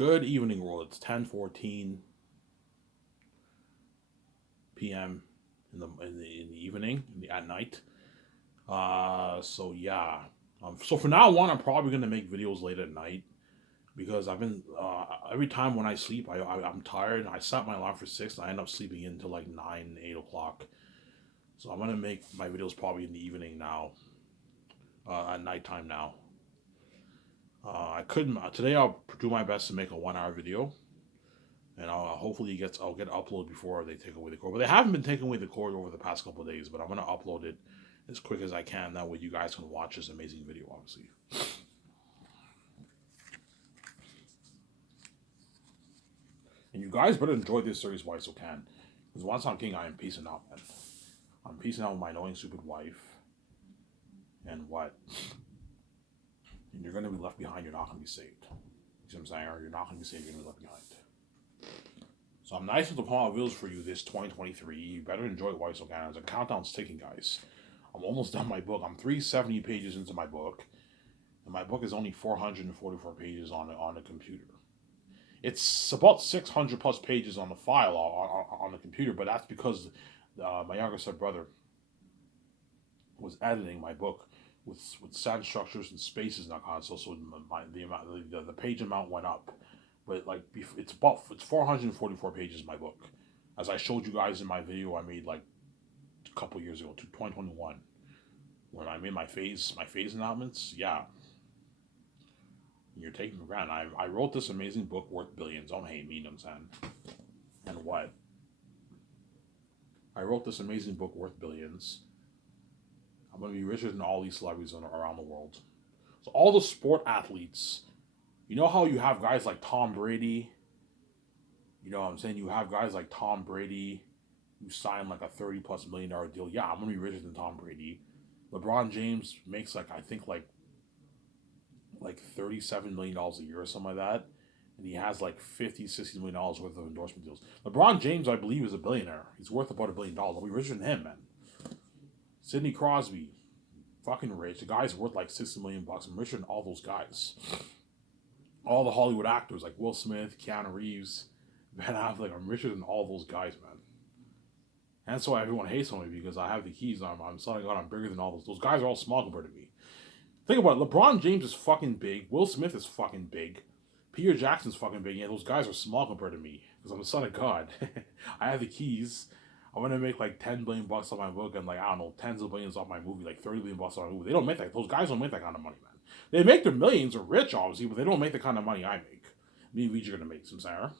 Good evening, world. It's 10:14 p.m. in the evening, at night. So yeah. So for now on, I'm probably gonna make videos late at night because I've been every time when I sleep, I'm tired. I set my alarm for 6, and I end up sleeping in until like 9, 8 o'clock. So I'm gonna make my videos probably in the evening now, at nighttime now. I couldn't today. I'll do my best to make a 1 hour video, and hopefully I'll get upload before they take away the cord. But they haven't been taking away the cord over the past couple of days. But I'm gonna upload it as quick as I can. That way you guys can watch this amazing video. Obviously, and you guys better enjoy this series while you still can. Because once I'm king, I am peacing out, man. I'm peacing out with my annoying stupid wife. And what? And you're gonna be left behind. You're not gonna be saved. You see what I'm saying? Or you're not gonna be saved. You're gonna be left behind. So I'm nice with the Paul Bills for you this 2023. You better enjoy it while you still can. The countdown's ticking, guys. I'm almost done my book. I'm 370 pages into my book, and my book is only 444 pages on the computer. It's about 600 plus pages on the file on the computer, but that's because my younger brother was editing my book with sentence structures and spaces and that kind of stuff. So the page amount went up, but like it's 444 pages in my book. As I showed you guys in my video I made like a couple years ago, 2021, when I made my phase announcements. Yeah, you're taking for granted. I wrote this amazing book worth billions. Don't hate me, you know what I'm saying? And what? I wrote this amazing book worth billions. I'm gonna be richer than all these celebrities around the world. So all the sport athletes, you know how you have guys like Tom Brady. You know what I'm saying? You have guys like Tom Brady who sign like a 30 plus $1 million deal. Yeah, I'm gonna be richer than Tom Brady. LeBron James makes like I think like $37 million a year or something like that. And he has like 50, $60 million worth of endorsement deals. LeBron James, I believe, is a billionaire. He's worth about $1 billion. I'll be richer than him, man. Sidney Crosby, fucking rich. The guy's worth like 60 million bucks. I'm richer than all those guys. All the Hollywood actors like Will Smith, Keanu Reeves, Ben Affleck. I'm richer than all those guys, man. And that's why everyone hates on me, because I have the keys. I'm selling out. I'm bigger than all those. Those guys are all small compared to me. Think about it. LeBron James is fucking big. Will Smith is fucking big. Peter Jackson's fucking big. Yeah, those guys are small compared to me because I'm the son of God. I have the keys. I'm gonna make like 10 billion bucks on my book and like I don't know, tens of billions off my movie, like 30 billion bucks on my movie. They don't make that. Those guys don't make that kind of money, man. They make their millions or rich, obviously, but they don't make the kind of money I make. Me and Luigi are gonna make some Sarah.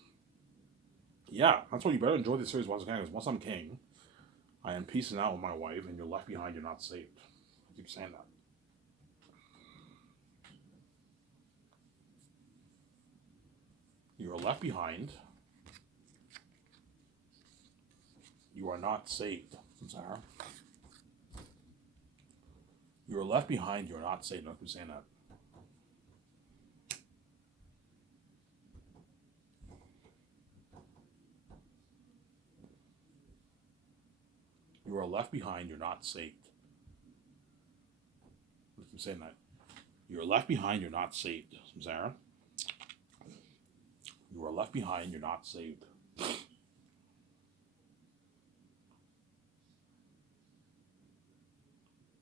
Yeah, that's why you better enjoy this series once again. Because once I'm king, I am peacing out with my wife, and you're left behind. You're not saved. I keep saying that. You are left behind. You are not saved, Sarah. You are left behind. You are not saved. I keep saying that. You are left behind. You're not saved. I keep saying that. You are left behind. You're not saved, Sarah. You are left behind. You're not saved.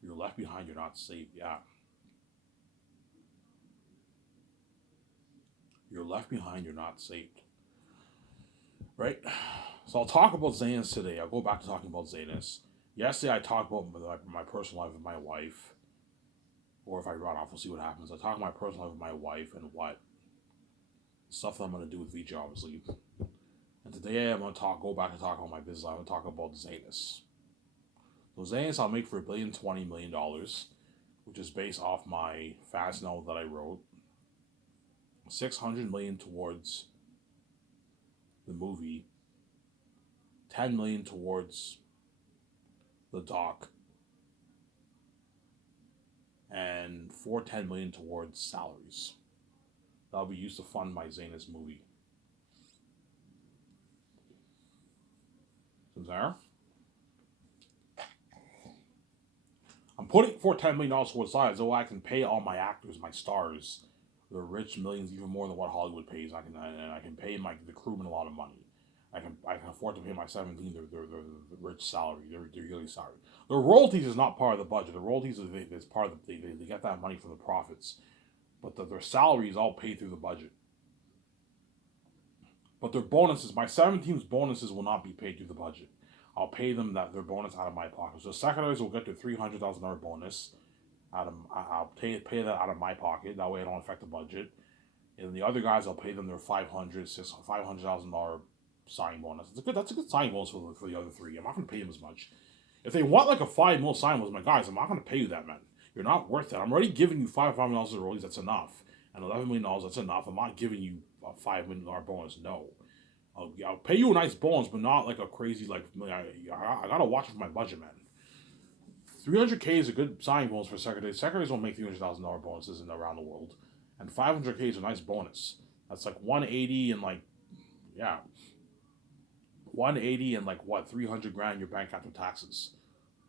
You're left behind. You're not saved. Yeah. You're left behind. You're not saved. Right? So I'll talk about Zanus today. I'll go back to talking about Zanus. Yesterday I talked about my personal life with my wife. Or if I run off, we'll see what happens. I talk about my personal life with my wife and what stuff that I'm going to do with VJ, obviously. And today I'm going to go back and talk about my business. I'm going to talk about Zanus. So Zanus I'll make for $1,020,000,000, which is based off my fast novel that I wrote. 600 million towards the movie, 10 million towards the doc, and 410 million towards salaries. That'll be used to fund my Zanus movie. So there. I'm putting $410 million towards side so I can pay all my actors, my stars, the rich millions even more than what Hollywood pays. And I can pay the crewmen a lot of money. I can afford to pay my 17 their rich salary, their yearly salary. The royalties is not part of the budget. The royalties is part of they get that money from the profits, but their salary is all paid through the budget. But their bonuses, my 17's bonuses will not be paid through the budget. I'll pay them their bonus out of my pocket. So secretaries will get their $300,000 bonus out of I'll pay that out of my pocket. That way I don't affect the budget. And the other guys, I'll pay them their $500,000 signing bonus. That's a good signing bonus for the other three. I'm not gonna pay them as much. If they want like a $5 million signing bonus, my guys, I'm not gonna pay you that, man. You're not worth it. I'm already giving you $5 million of royalties. That's enough. And $11 million. That's enough. I'm not giving you a $5 million bonus. No. I'll pay you a nice bonus, but not like a crazy I gotta watch for my budget, man. 300K is a good signing bonus for secretaries. Secretaries don't make $300,000 bonuses around the world, and 500K is a nice bonus. That's like 180 and yeah, 180 and what 300 grand in your bank after taxes.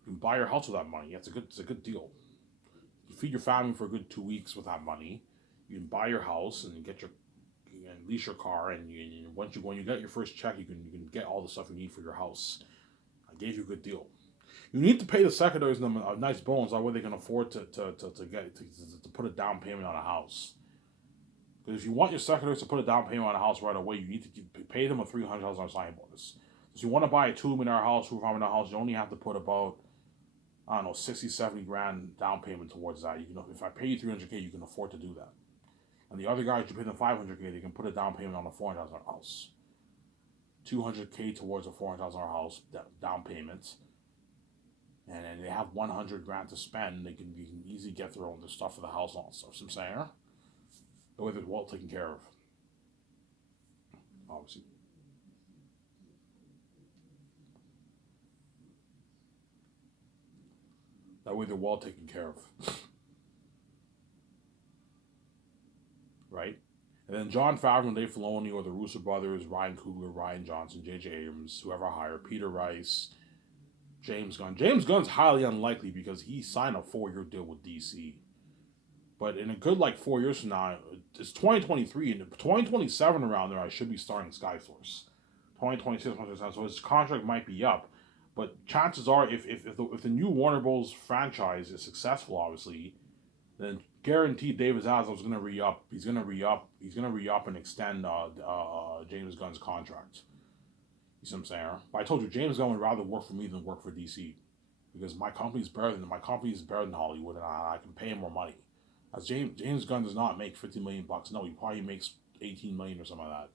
You can buy your house with that money. It's a good deal. You feed your family for a good 2 weeks with that money. You can buy your house and lease your car, and when you get your first check, you can get all the stuff you need for your house. I gave you a good deal. You need to pay the secretaries a nice bonus, that way they can afford to put a down payment on a house. Because if you want your secretaries to put a down payment on a house right away, you need to pay them a $300,000 signing bonus. So if you want to buy a $2 million house, $2 million house, you only have to put about, I don't know, 60, 70 grand down payment towards that. If I pay you 300K, you can afford to do that. And the other guys, you pay them 500K, they can put a down payment on a $400,000 house. 200K towards a $400,000 house down payment. And then they have 100 grand to spend. You can easily get their own stuff for the house and all that stuff. So I'm saying, the way they're well taken care of, obviously. That way they're well taken care of, right? And then Jon Favreau, Dave Filoni, or the Russo brothers, Ryan Coogler, Rian Johnson, J.J. Abrams, whoever I hire, Peter Rice, James Gunn. James Gunn's highly unlikely because he signed a 4-year deal with DC. But in a good 4 years from now, it's 2023, and 2027 around there, I should be starting Skyforce. 2026, so his contract might be up. But chances are, if the new Warner Bros. Franchise is successful, obviously, then guaranteed David Zaslav is going to re-up. He's going to re-up. He's going to re-up and extend James Gunn's contract. You see what I'm saying? But I told you, James Gunn would rather work for me than work for DC, because my company is better than Hollywood, and I can pay him more money. As James Gunn does not make $50 million. No, he probably makes 18 million or something like that.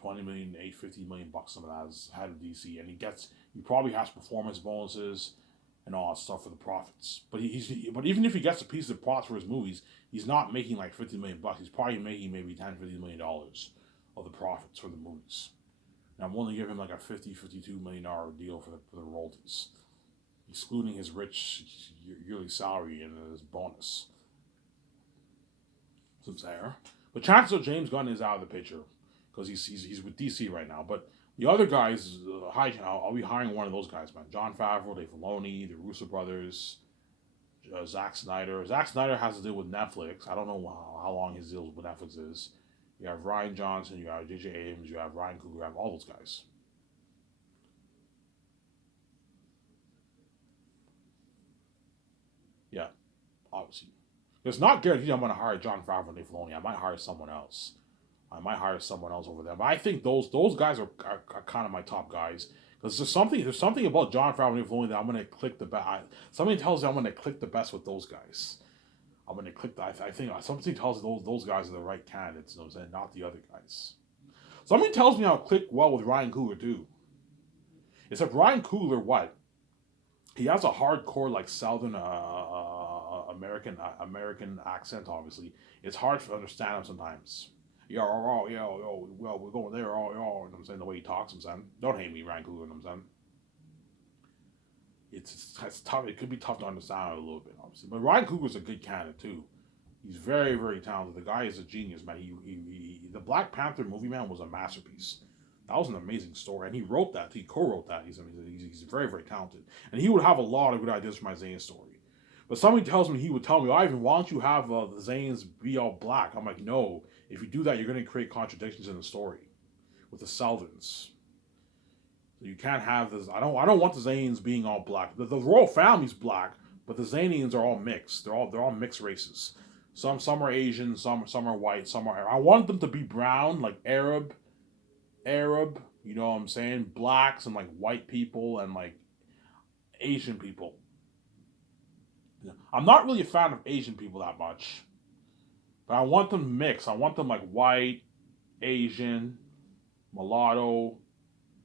20 million, 50 million bucks, some of that as head of DC, and he probably has performance bonuses and all that stuff for the profits. But but even if he gets a piece of profits for his movies, he's not making 50 million bucks. He's probably making maybe $10-15 million of the profits for the movies. And I'm willing to give him a $52 million deal for the royalties, excluding his rich yearly salary and his bonus. Some there. But chances are James Gunn is out of the picture because he's with DC right now. But the other guys, I'll be hiring one of those guys, man. Jon Favreau, Dave Filoni, the Russo brothers, Zack Snyder. Zack Snyder has to deal with Netflix. I don't know how long his deal with Netflix is. You have Rian Johnson, you have J.J. Abrams, you have Ryan Coogler, you have all those guys. Yeah, obviously. It's not guaranteed I'm going to hire Jon Favreau and Dave Filoni. I might hire someone else. Over there. But I think those guys are kind of my top guys. Because there's something about Jon Favreau and Dave Filoni that I'm going to click the best. Something tells me I'm going to click the best with those guys. I'm going to click. I think something tells me those guys are the right candidates. You know what I'm saying? Not the other guys. Something tells me I'll click well with Ryan Coogler too. Except Ryan Coogler, what? He has a hardcore Southern American accent. Obviously, it's hard to understand him sometimes. Well, we're going there, you know what I'm saying, the way he talks, I'm saying. Don't hate me, Ryan Coogler, you know what I'm saying. It's tough. It could be tough to understand a little bit, obviously. But Ryan Coogler's a good candidate too. He's very, very talented. The guy is a genius, man. The Black Panther movie, man, was a masterpiece. That was an amazing story, and he wrote that. He co-wrote that. He's very, very talented, and he would have a lot of good ideas for my Zane story. But somebody tells me, he would tell me, Ivan, why don't you have the Zanes be all black? I'm like, no. If you do that, you're going to create contradictions in the story with the Seldons. So you can't have this. I don't want the Zanes being all black. The royal family's black, but the Zanians are all mixed. They're all mixed races. Some are Asian, some are white, some are. I want them to be brown, like Arab. You know what I'm saying? Blacks and like white people and like Asian people. I'm not really a fan of Asian people that much, but I want them mixed. I want them like white, Asian, mulatto.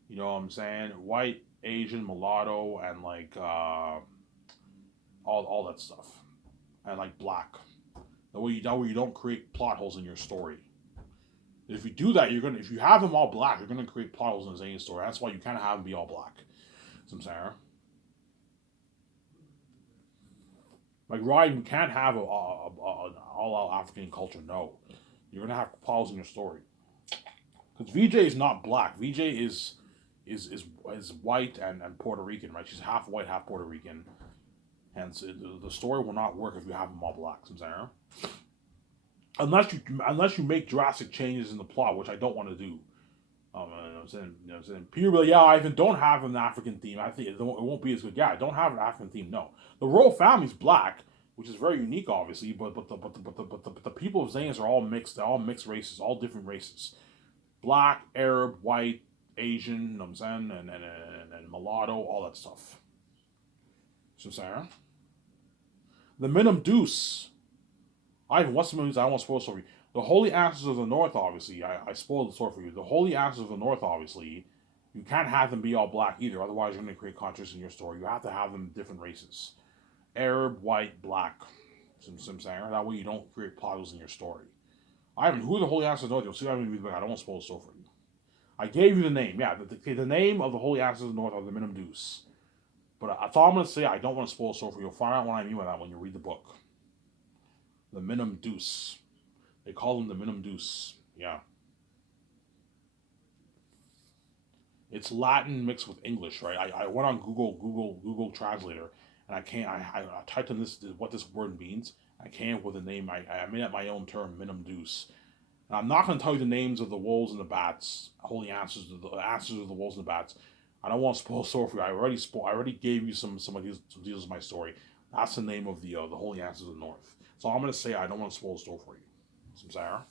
You know what I'm saying? White, Asian, mulatto, and like all that stuff, and like black. That way you don't create plot holes in your story. If you do that, if you have them all black, you're gonna create plot holes in the Zane story. That's why you kind of have them be all black. Some Sarah. Like Ryan, you can't have an all-out African culture. No, you're gonna have plot holes in your story. Because VJ is not black. VJ is white and Puerto Rican, right? She's half white, half Puerto Rican. Hence, the story will not work if you have them all black. Some Sarah. Unless you make drastic changes in the plot, which I don't want to do. I'm saying Peter will, yeah, Ivan, don't have an African theme. I think it won't be as good. Yeah, don't have an African theme. No, the royal family's black, which is very unique, obviously. But the people of Zanes are all mixed. They're all mixed races, all different races: black, Arab, white, Asian. You know what I'm saying, and mulatto, all that stuff. So Sarah, the Minim Deuce. Ivan, what's the movies? I don't want to spoil the story. The Holy Ashes of the North, obviously. I spoiled the story for you. The Holy Ashes of the North, obviously. You can't have them be all black either. Otherwise, you're going to create contrast in your story. You have to have them different races: Arab, white, black. Some saying. That way, you don't create plot holes in your story. Ivan, who are the Holy Ashes of the North? You'll see how many I don't want to spoil the story for you. I gave you the name. Yeah, the name of the Holy Ashes of the North are the Minim Deuce. But that's all I'm going to say. I don't want to spoil the story for you. You'll find out what I mean by that when you read the book. The Minim Deuce. They call them the Minim Deuce. Yeah. It's Latin mixed with English, right? I went on Google Translator, and I typed in what this word means. I came up with a name. I made up my own term, Minim Deuce. And I'm not going to tell you the names of the wolves and the bats, holy answers of the wolves and the bats. I don't want to spoil the story for you. I already gave you some of these details of my story. That's the name of the holy answers of the North. So I'm going to say I don't want to spoil the story for you. Some Sarah.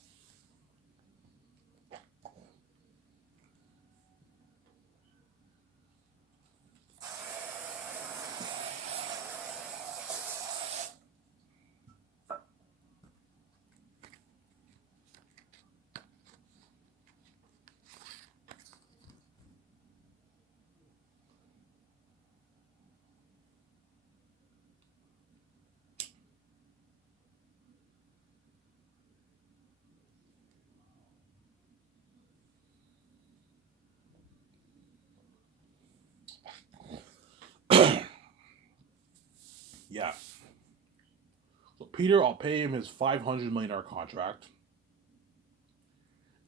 Yeah. So Peter, I'll pay him his $500 million contract.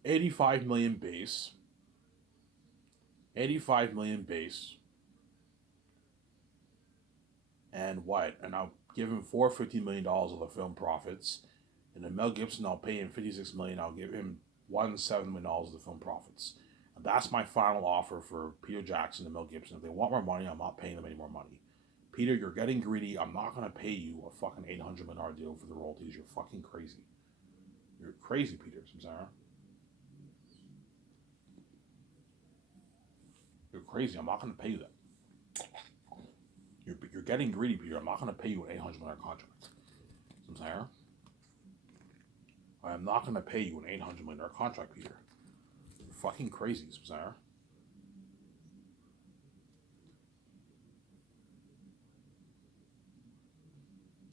85 million base. 85 million base. And what? And I'll give him $450 million of the film profits. And then Mel Gibson, I'll pay him $56 million. I'll give him $1.7 million of the film profits. And that's my final offer for Peter Jackson and Mel Gibson. If they want more money, I'm not paying them any more money. Peter, you're getting greedy. I'm not going to pay you a fucking $800 million deal for the royalties. You're fucking crazy. You're crazy, Peter. Samsara. You're crazy. I'm not going to pay you that. You're getting greedy, Peter. I'm not going to pay you an $800 million contract. Samsara. I am not going to pay you an $800 million contract, Peter. You're fucking crazy, Samsara.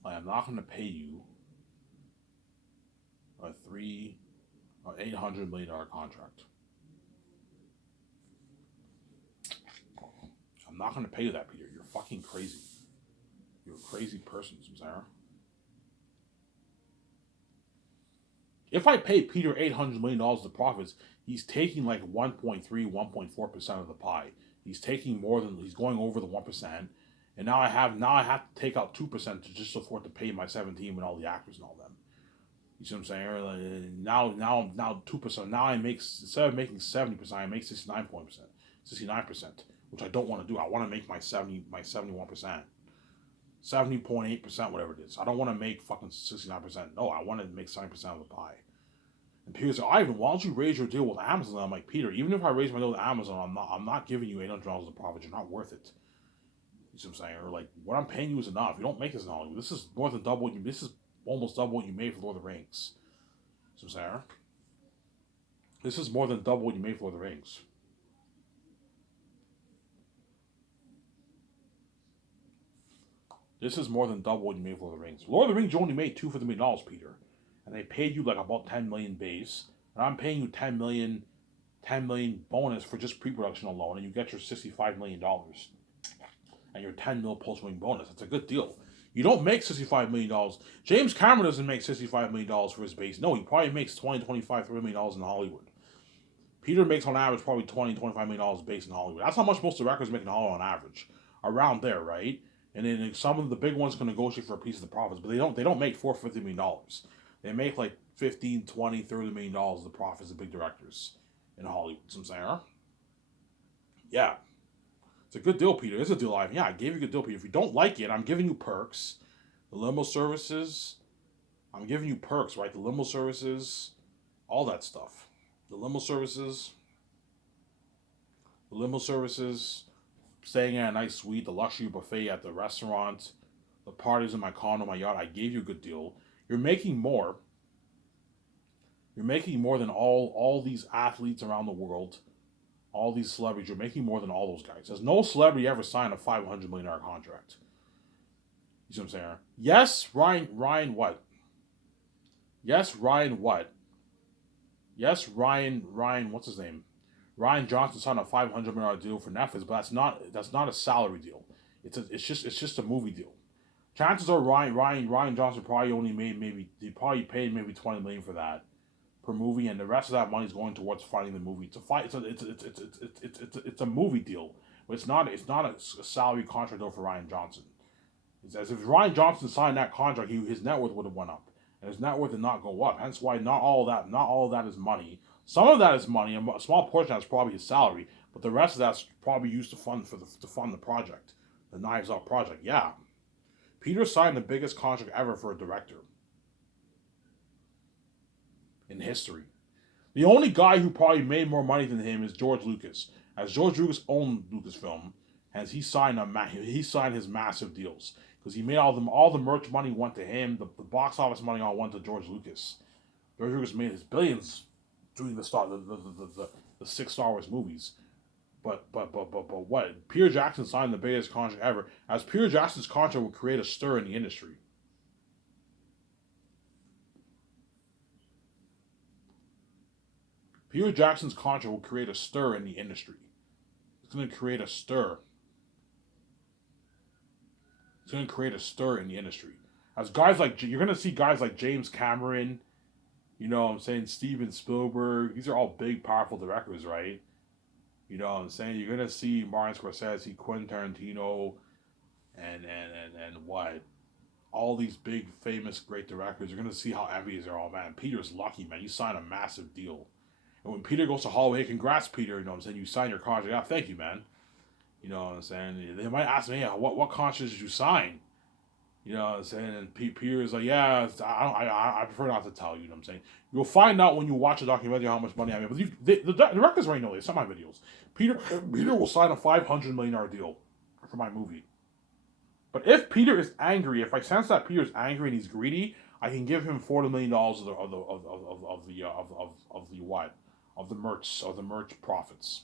I am not going to pay you a $800 million contract. I'm not going to pay you that, Peter. You're fucking crazy. You're a crazy person, Samsara. If I pay Peter $800 million of profits, he's taking like 1.3, 1.4% of the pie. He's taking more than, he's going over the 1%, and now I have to take out 2% to just afford to pay my 17 and all the actors and all them. You see what I'm saying? Like, now 2%. Now I make, instead of making 70%, I make 69%, which I don't want to do. I want to make my 71%, 70.8%, whatever it is. I don't want to make fucking 69%. No, I want to make 70% of the pie. And Peter said, Ivan, why don't you raise your deal with Amazon? I'm like, Peter, even if I raise my deal with Amazon, I'm not giving you $800 of profit. You're not worth it. You see what I'm saying? Or like, what I'm paying you is enough. You don't make this in Hollywood. This is more than double what you. This is almost double what you made for Lord of the Rings. You see what I'm saying? This is more than double what you made for Lord of the Rings. This is more than double what you made for Lord of the Rings. Lord of the Rings, you only made $250 million, Peter, and they paid you like about 10 million base, and I'm paying you 10 million bonus for just pre-production alone, and you get your $65 million and your 10 mil post-wing bonus. It's a good deal. You don't make $65 million. James Cameron doesn't make $65 million for his base. No, he probably makes 20, 25, $30 million in Hollywood. Peter makes on average probably 20, $25 million base in Hollywood. That's how much most directors make in Hollywood on average. Around there, right? And then some of the big ones can negotiate for a piece of the profits, but they don't make $450 million. They make like 15, 20, $30 million of the profits of big directors in Hollywood. So I'm saying, huh? Yeah. It's a good deal, Peter. It's a deal, Ivan. Yeah, I gave you a good deal, Peter. If you don't like it, I'm giving you perks. The limo services, I'm giving you perks, right? The limo services, all that stuff. The limo services, staying in a nice suite, the luxury buffet at the restaurant, the parties in my condo, my yacht. I gave you a good deal. You're making more. You're making more than all these athletes around the world. All these celebrities, you're making more than all those guys. There's no celebrity ever signed a $500 million contract. You see what I'm saying? Yes, Ryan what? Yes, Ryan what? Yes, Ryan, what's his name? Ryan Johnson signed a $500 million deal for Netflix, but that's not a salary deal. It's just a movie deal. Chances are Ryan Johnson probably only made he probably paid maybe $20 million for that per movie, and the rest of that money is going towards funding the movie. It's a movie deal, but it's not a salary contract deal for Ryan Johnson. It's as if Ryan Johnson signed that contract, his net worth would have went up, and his net worth did not go up. Hence why not all of that is money. Some of that is money, a small portion of that's probably his salary, but the rest of that's probably used to fund the project, the Knives Out project. Yeah, Peter signed the biggest contract ever for a director in history. The only guy who probably made more money than him is George Lucas, as George Lucas owned Lucasfilm, as he signed his massive deals because he made all the merch money went to him. The box office money all went to George Lucas. George Lucas made his billions doing the 6 Star Wars movies. But what? Peter Jackson signed the biggest contract ever, as Peter Jackson's contract would create a stir in the industry. Peter Jackson's contract will create a stir in the industry. It's going to create a stir. It's going to create a stir in the industry. As guys like, you're going to see guys like James Cameron, you know what I'm saying, Steven Spielberg. These are all big, powerful directors, right? You know what I'm saying? You're going to see Martin Scorsese, Quentin Tarantino, and what? All these big, famous, great directors. You're going to see how envious they're all, man. Peter's lucky, man. You signed a massive deal. And when Peter goes to Hollywood, hey, congrats, Peter. You know what I'm saying? You signed your contract. Yeah, thank you, man. You know what I'm saying? They might ask me, yeah, what contract did you sign? You know what I'm saying? And Peter's like, yeah, I prefer not to tell you. You know what I'm saying? You'll find out when you watch a documentary how much money I made. But the directors already know this. Some of my videos. Peter will sign a $500 million deal for my movie. But if Peter is angry, if I sense that Peter's angry and he's greedy, I can give him $40 million of the merch profits.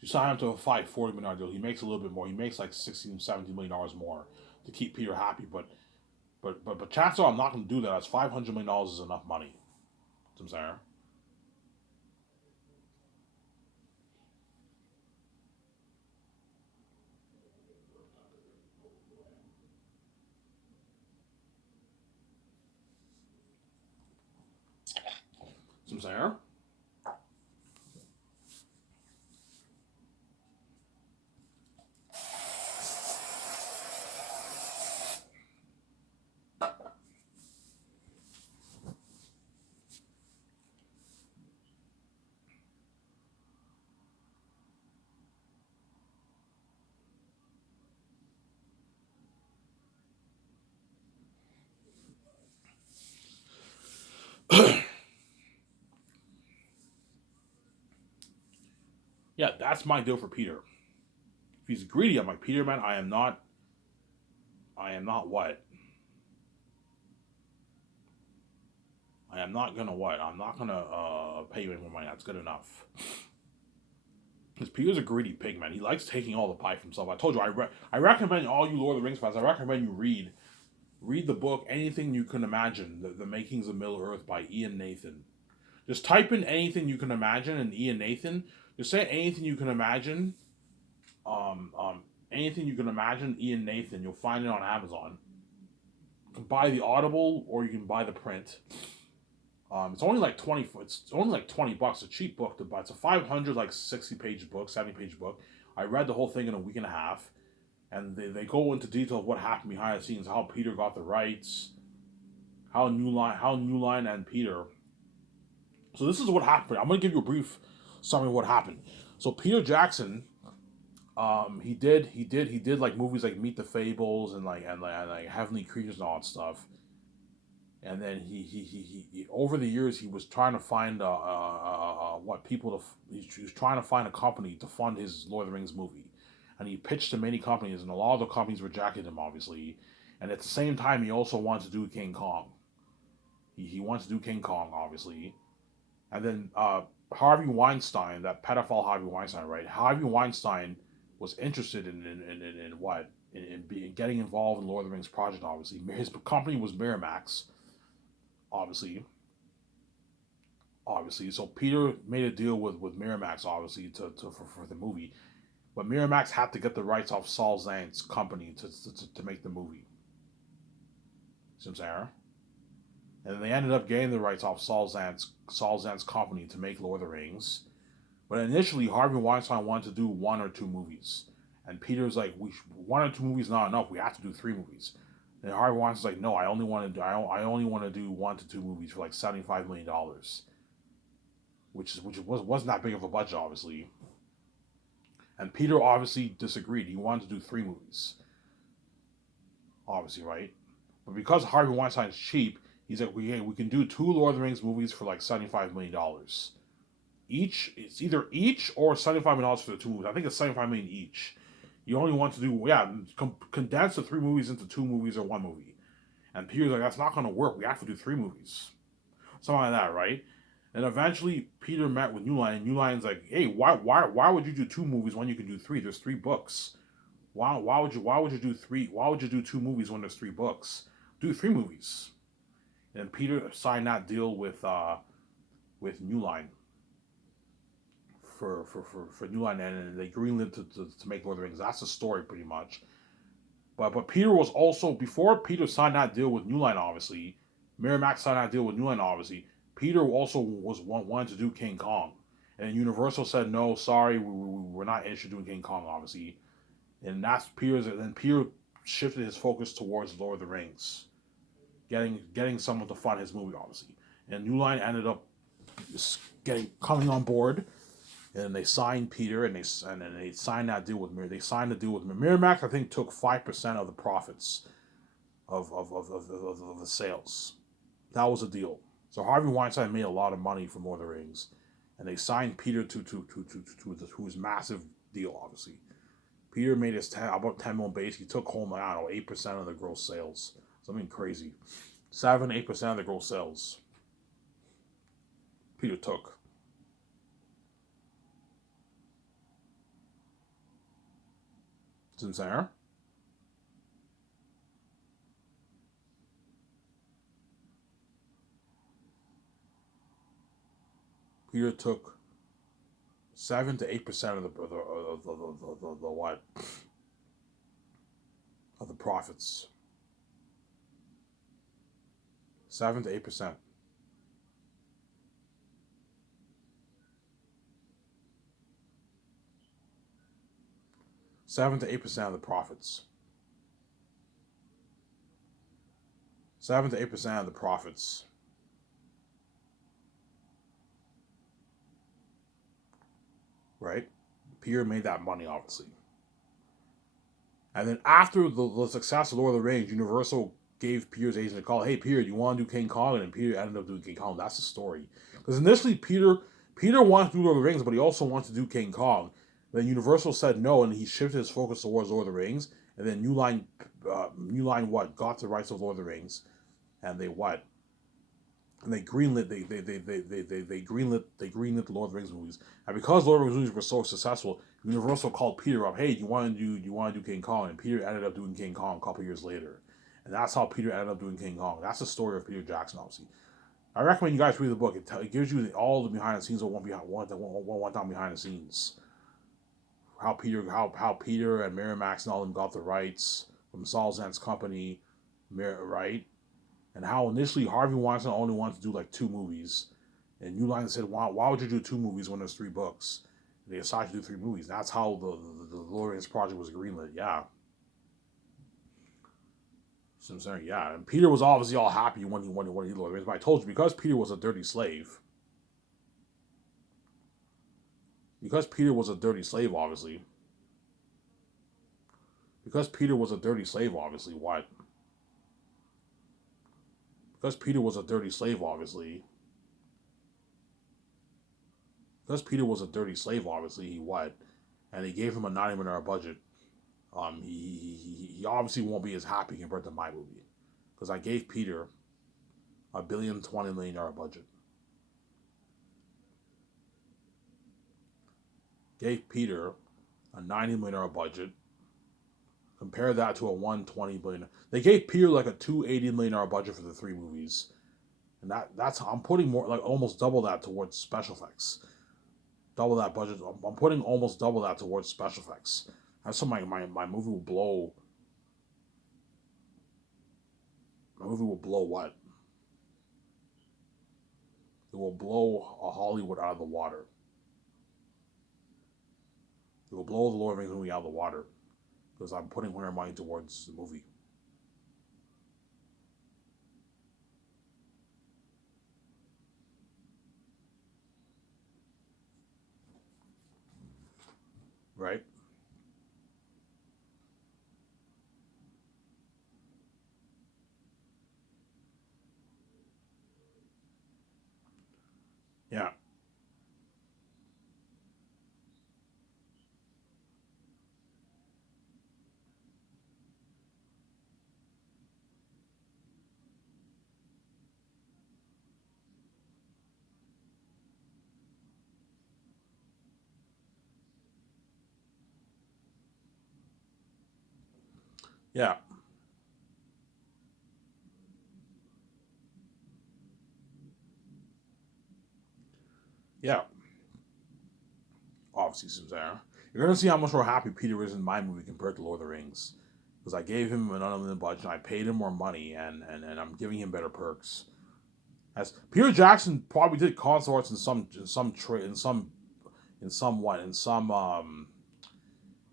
You sign him to a $40 million deal. He makes a little bit more. He makes like $16, $17 million more to keep Peter happy. But chances are I'm not going to do that, as $500 million is enough money. You know what I'm saying? You know what I'm saying? Yeah, that's my deal for Peter. If he's greedy, I'm like, Peter, man, I am not. I am not what? I am not gonna what? I'm not gonna pay you any more money. That's good enough. Because Peter's a greedy pig, man. He likes taking all the pie for himself. I told you, I recommend all you Lord of the Rings fans. I recommend you read the book, Anything You Can Imagine, the Makings of Middle Earth by Ian Nathan. Just type in Anything You Can Imagine and Ian Nathan. Just say Anything You Can Imagine. Um, um, Anything You Can Imagine, Ian Nathan. You'll find it on Amazon. You can buy the Audible or you can buy the print. It's only like 20. It's only like $20. A cheap book to buy. It's a 500 like 60-page book, 70-page book. I read the whole thing in a week and a half, and they go into detail of what happened behind the scenes, how Peter got the rights, how New Line and Peter. So this is what happened. I'm gonna give you a brief summary of what happened. So Peter Jackson, he did like movies like Meet the Fables and like Heavenly Creatures and all that stuff. And then he over the years he was trying to find what people to he was trying to find a company to fund his Lord of the Rings movie, and he pitched to many companies, and a lot of the companies rejected him obviously, and at the same time he also wanted to do King Kong. He wants to do King Kong obviously, and then Harvey Weinstein, that pedophile Harvey Weinstein, right? Harvey Weinstein was interested in what in getting involved in Lord of the Rings project. Obviously, his company was Miramax obviously, So Peter made a deal with Miramax, obviously, for the movie. But Miramax had to get the rights off Saul Zaent's company to make the movie. See what I'm saying? And they ended up getting the rights off Saul Zaent's company to make Lord of the Rings. But initially, Harvey Weinstein wanted to do one or two movies, and Peter's like, one or two movies not enough. We have to do three movies. And Harvey Weinstein's like, no, I only want to do 1 to 2 movies for like $75 million, which wasn't that big of a budget, obviously. And Peter obviously disagreed. He wanted to do 3 movies, obviously, right? But because Harvey Weinstein's cheap, he's like, we can do 2 Lord of the Rings movies for like $75 million each. It's either each or $75 million for the 2 movies. I think it's $75 million each. You only want to do condense the 3 movies into 2 movies or 1 movie. And Peter's like, that's not going to work. We have to do 3 movies, something like that, right? And eventually, Peter met with New Line, and New Line's like, "Hey, why would you do 2 movies when you can do three? There's 3 books. Why would you do three? Why would you do 2 movies when there's 3 books? Do 3 movies." And Peter signed that deal with New Line for New Line, and they greenlit to make Lord of the Rings. That's the story, pretty much. But Peter was also, before Peter signed that deal with New Line, obviously, Miramax signed that deal with New Line, obviously. Peter also wanted to do King Kong, and Universal said no, sorry, we're not interested in doing King Kong, obviously. And that's Peter's. And then Peter shifted his focus towards Lord of the Rings, getting someone to fund his movie, obviously. And New Line ended up getting coming on board, and they signed Peter, and they signed that deal with Mir. They signed the deal with Miramax. I think took 5% of the profits of the sales. That was a deal. So Harvey Weinstein made a lot of money from Lord of the Rings, and they signed Peter to his massive deal. Obviously, Peter made about 10 million base. He took home, I don't know, 8% of the gross sales. Something crazy, 7-8% of the gross sales. Peter took. Sincere. Peter took 7 to 8% of the what of the profits. 7 to 8%. 7 to 8% of the profits. 7 to 8% of the profits. Right. Peter made that money, obviously. And then after the success of Lord of the Rings, Universal gave Peter's agent a call. Hey, Peter, do you want to do King Kong? And then Peter ended up doing King Kong. That's the story. Because initially Peter wanted to do Lord of the Rings, but he also wanted to do King Kong. Then Universal said no, and he shifted his focus towards Lord of the Rings. And then New Line what got the rights of Lord of the Rings, and they what? And they greenlit the Lord of the Rings movies. And because Lord of the Rings movies were so successful, Universal called Peter up. Hey, do you want to do King Kong? And Peter ended up doing King Kong a couple years later, and that's how Peter ended up doing King Kong. That's the story of Peter Jackson, obviously. I recommend you guys read the book. It gives you all the behind the scenes of what went down behind the scenes. How Peter and Miramax and all them got the rights from Salzman's company, right? And how initially Harvey Weinstein only wanted to do like 2 movies, and New Line said, "Why would you do 2 movies when there's 3 books?" And they decided to do 3 movies. And that's how the Lord of the Rings project was greenlit. Yeah, so I'm saying, yeah. And Peter was obviously all happy when he Lord of the Rings. But I told you, because Peter was a dirty slave. Because Peter was a dirty slave, obviously. Because Peter was a dirty slave, obviously. What? Because Peter was a dirty slave, obviously. Because Peter was a dirty slave, obviously. He what? And he gave him a $90 million budget. He obviously won't be as happy compared to my movie, because I gave Peter $1,020,000,000 budget. Gave Peter a $90 million budget. Compare that to a $120 billion. They gave Peter like a $280 million budget for the 3 movies, and that's I'm putting more like almost double that towards special effects. Double that budget. I'm putting almost double that towards special effects. That's so my movie will blow. My movie will blow what? It will blow a Hollywood out of the water. It will blow the Lord of the Rings movie out of the water, because I'm putting more money towards the movie. Right? Yeah. Yeah. Yeah. Obviously, Susanna. You're gonna see how much more happy Peter is in my movie compared to Lord of the Rings, because I gave him an unlimited budget, I paid him more money, and I'm giving him better perks. As Peter Jackson probably did consorts in some what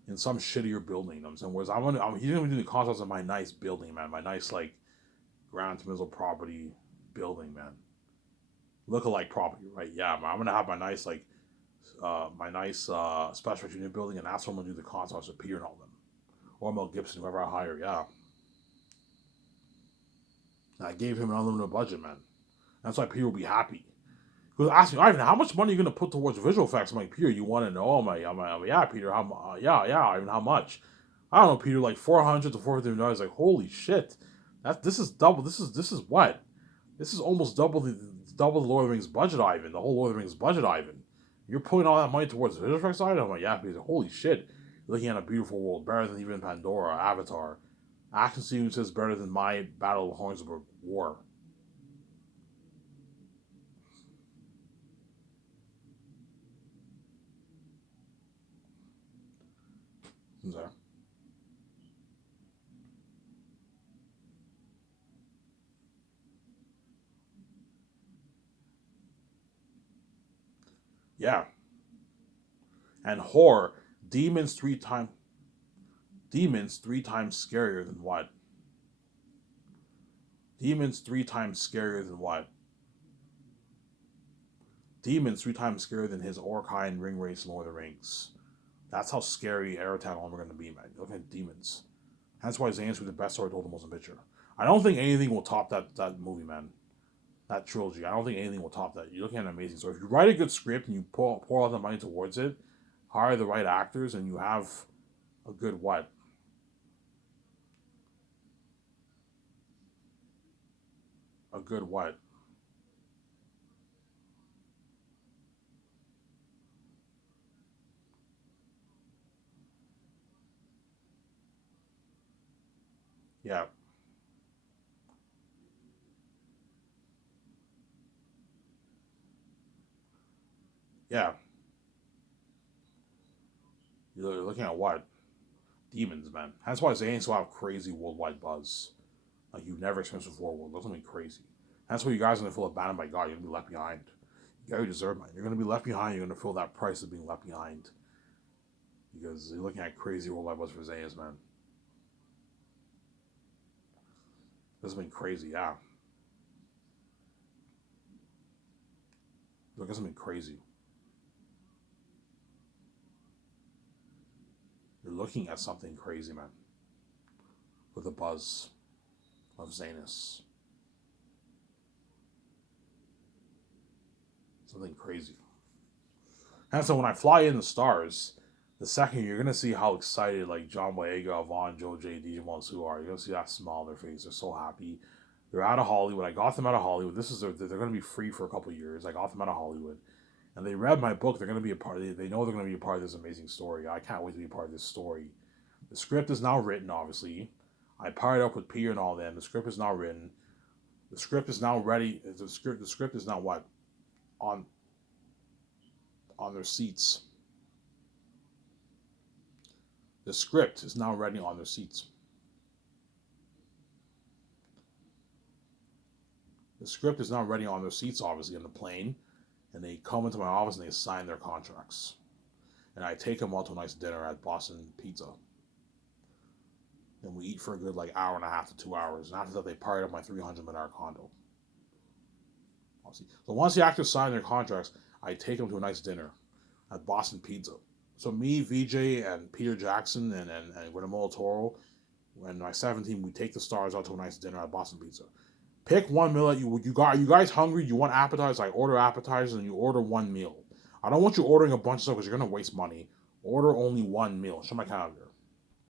in some shittier building. You know what I'm saying, whereas he's gonna be doing the consorts in my nice building, man, my nice like Grand Tamizel property building, man, look-alike property, right? Yeah, man, I'm gonna have my nice special unit building, and that's where I'm gonna do the consorts with Peter and all them, or Mel Gibson, whoever I hire. Yeah, and I gave him an unlimited budget, man. That's why Peter will be happy. Because ask me, Ivan, how much money are you gonna put towards visual effects? I'm like, Peter, you want to know? I'm like, yeah, Peter, yeah, Ivan, how much? I don't know, Peter, like 400 to 450 dollars. Like, holy shit, this is double. This is what? This is almost double the Lord of the Rings budget, Ivan. The whole Lord of the Rings budget, Ivan. You're putting all that money towards the visual effects side? I'm like, yeah, Peter, holy shit. You're looking at a beautiful world, better than even Pandora, Avatar. Action sequences better than my Battle of Hornsburg War. So, yeah, and horror. Demons three times demons 3 times scarier than what? Demons 3 times scarier than what? Demons 3 times scarier than his Orkine Ring Race Lord of the Rings. That's how scary Aerotag are going to be, man. Look at demons. That's why Zane's the best story told in the motion picture. I don't think anything will top that movie, man. That trilogy. I don't think anything will top that. You're looking at an amazing story. If you write a good script and you pour all the money towards it, hire the right actors, and you have a good what? A good what? Yeah, yeah. You're looking at what? Demons, man. That's why Zane's will have crazy worldwide buzz. Like you've never experienced before. Well, that's gonna be crazy. That's why you guys are gonna feel abandoned by God. You're gonna be left behind. You gotta deserve, man. You're gonna be left behind. You're gonna feel that price of being left behind because you're looking at crazy worldwide buzz for Zane's, man. This has been crazy, yeah. Look, this has been crazy. You're looking at something crazy, man, with the buzz of Zanus. Something crazy. And so when I fly in the stars, the second you're gonna see how excited like John Boyega, Vaughn, Joe J, DJ Monsu are. You're gonna see that smile on their face. They're so happy. They're out of Hollywood. I got them out of Hollywood. They're gonna be free for a couple of years. I got them out of Hollywood, and they read my book. They're gonna be a part. They know they're gonna be a part of this amazing story. I can't wait to be a part of this story. The script is now written. Obviously, I paired up with Peter and all them. The script is now written. The script is now ready. The script is now what on on their seats. The script is now ready on their seats. The script is now ready on their seats, obviously, on the plane, and they come into my office and they sign their contracts. And I take them out to a nice dinner at Boston Pizza. And we eat for a good like hour and a half to 2 hours. And after that, they party up my 300 million condo. So once the actors sign their contracts, I take them to a nice dinner at Boston Pizza. So me, VJ, and Peter Jackson and Guillermo Toro, and my 17, we take the stars out to a nice dinner at Boston Pizza. Pick one meal that you guys hungry? You want appetizers? I order appetizers and you order one meal. I don't want you ordering a bunch of stuff because you're gonna waste money. Order only one meal. Show my calendar.